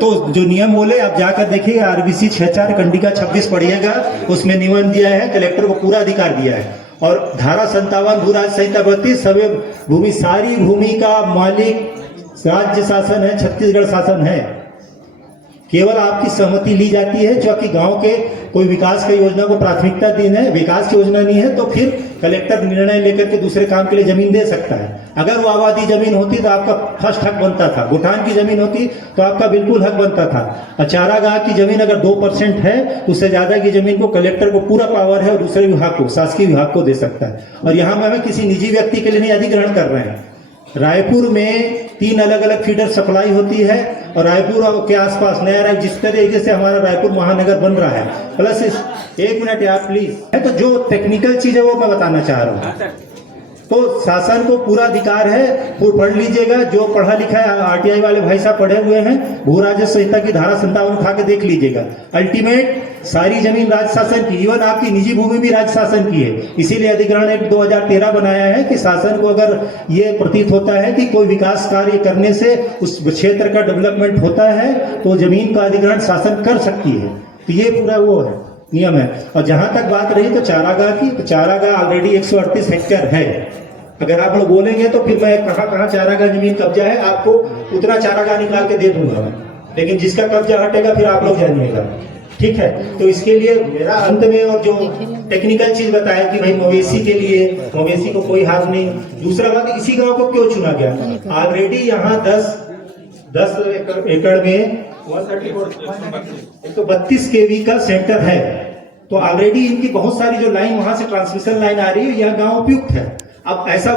तो जो नियम बोले आप जाकर देखिए, आरबीसी 6-4 खंडिका 26 पढ़िएगा, उसमें नियम दिया है, कलेक्टर को पूरा अधिकार दिया है। और धारा 57 भू राज्य संहिता 32 सभी भूमि, सारी भूमि का मालिक राज्य शासन है, छत्तीसगढ़ शासन है। केवल आपकी सहमति ली जाती है, जो कि गांव के कोई विकास की योजना को प्राथमिकता देना है, विकास की योजना नहीं है तो फिर कलेक्टर निर्णय लेकर के दूसरे काम के लिए जमीन दे सकता है। अगर वो आबादी जमीन होती तो आपका फर्स्ट हक बनता था, गुठान की जमीन होती तो आपका बिल्कुल हक बनता था। चारागाह की जमीन अगर 2% है, उससे ज्यादा की जमीन को कलेक्टर को पूरा पावर है और दूसरे विभाग को, शासकीय विभाग को दे सकता है। और यहाँ में हमें किसी निजी व्यक्ति के लिए नहीं अधिग्रहण कर रहे हैं। रायपुर में 3 अलग अलग फीडर सप्लाई होती है और रायपुर के आसपास नया रायपुर, जिस तरीके से हमारा रायपुर महानगर बन रहा है, प्लस 1 मिनट यार प्लीज, है तो जो टेक्निकल चीज है वो मैं बताना चाह रहा हूँ। तो शासन को पूरा अधिकार है, पढ़ लीजिएगा, जो पढ़ा लिखा है, आरटीआई वाले भाई साहब पढ़े हुए हैं, भू राज्य संहिता की धारा 57 उठा के देख लीजिएगा। अल्टीमेट सारी जमीन राज्य शासन की, इवन आपकी निजी भूमि भी राज्य शासन की है। इसीलिए अधिग्रहण एक्ट 2013 बनाया है कि शासन को अगर ये प्रतीत होता है कि कोई विकास कार्य करने से उस क्षेत्र का डेवलपमेंट होता है तो जमीन का अधिग्रहण शासन कर सकती है। तो ये पूरा वो है, नियम है। और जहां तक बात रही तो चारागाह की, तो चारागाह ऑलरेडी 138 हेक्टेयर है। अगर आप लोग बोलेंगे तो फिर मैं कहाँ चारागाह जमीन कब्जा है, आपको उतना चारागाह निकाल के दे दूंगा मैं, लेकिन जिसका कब्जा हटेगा फिर आप लोग जानिएगा, ठीक है। तो इसके लिए मेरा अंत में और जो टेक्निकल चीज बताया कि भाई मवेशी के लिए, मवेशी को कोई हाथ नहीं। दूसरा बात, इसी गांव को क्यों चुना गया? ऑलरेडी यहाँ 10 एकड़ में 132 केवी का सेंटर है। तो ऑलरेडी इनकी बहुत सारी जो लाइन वहां से ट्रांसमिशन लाइन आ रही है, यह गांव उपयुक्त है। अब ऐसा